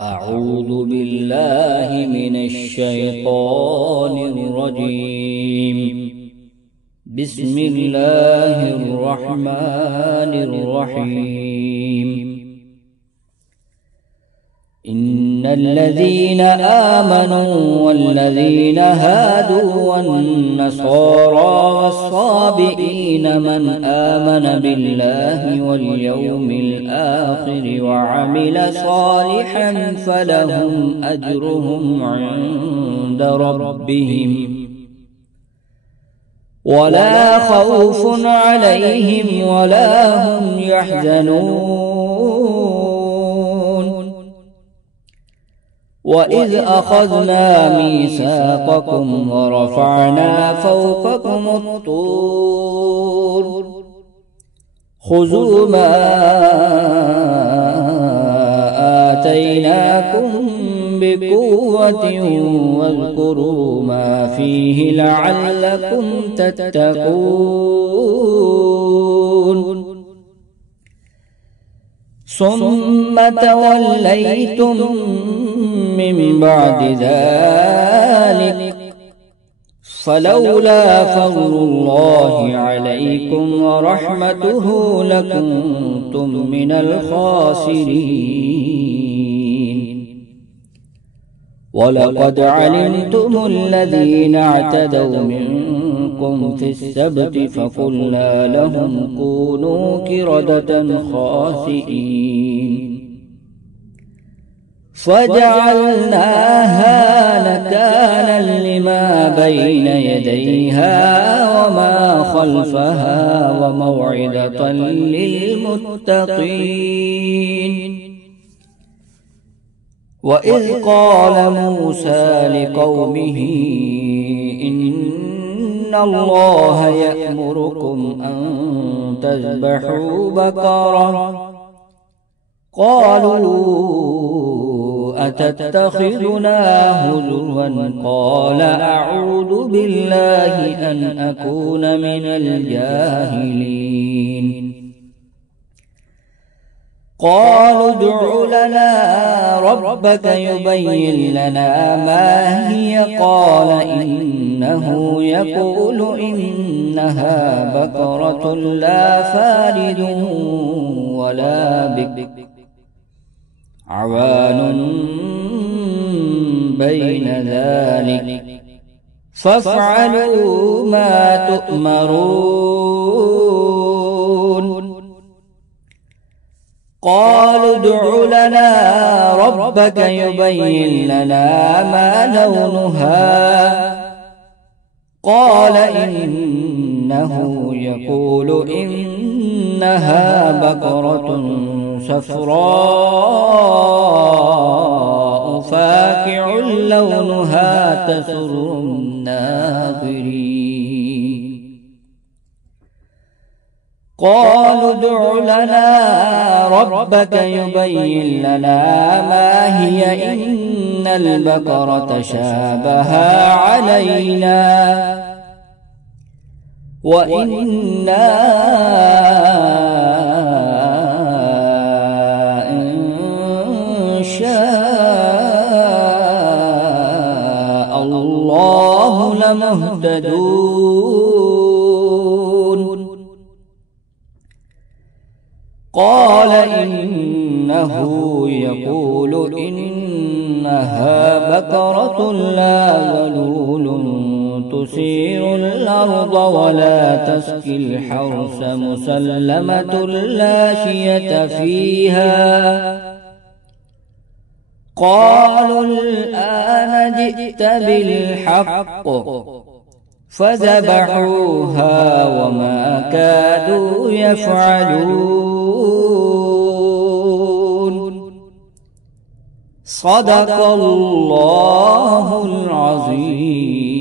أعوذ بالله من الشيطان الرجيم. بسم الله الرحمن الرحيم. إن الذين آمنوا والذين هادوا والنصارى والصابئين من آمن بالله واليوم الآخر وعمل صالحا فلهم أجرهم عند ربهم ولا خوف عليهم ولا هم يحزنون. وإذ أخذنا ميثاقكم ورفعنا فوقكم الطور خذوا ما آتيناكم بقوة واذكروا ما فيه لعلكم تتقون. ثم توليتم من بعد ذلك فلولا فضل الله عليكم ورحمته لكنتم من الخاسرين. ولقد علمتم الذين اعتدوا منكم في السبت فقلنا لهم كونوا قردة خاسئين فجعلناها نكالا لما بين يديها وما خلفها وموعظة للمتقين. وإذ قال موسى لقومه إن الله يأمركم أن تذبحوا بقرة قالوا أتتخذنا هزوا قال أعوذ بالله أن أكون من الجاهلين. قالوا ادع لنا ربك يبين لنا ما هي قال إنه يقول إنها بقرة لا فارض ولا بكر عوان بين ذلك فافعلوا ما تؤمرون. قالوا ادع لنا ربك يبين لنا ما لونها قال إنه يقول إنها بقرة صفراء فاقع لونها تسر الناظرين. قالوا ادع لنا ربك يبين لنا ما هي إن البقرة شابه علينا وإنا إن شاء الله لمهتدون. قال إنه يقول إنها بقرة لا ذلول تثير الأرض ولا تسقي الحرث مسلمة لا شية فيها. قالوا الآن جئت بالحق فذبحوها وما كادوا يفعلون. صدق الله العظيم.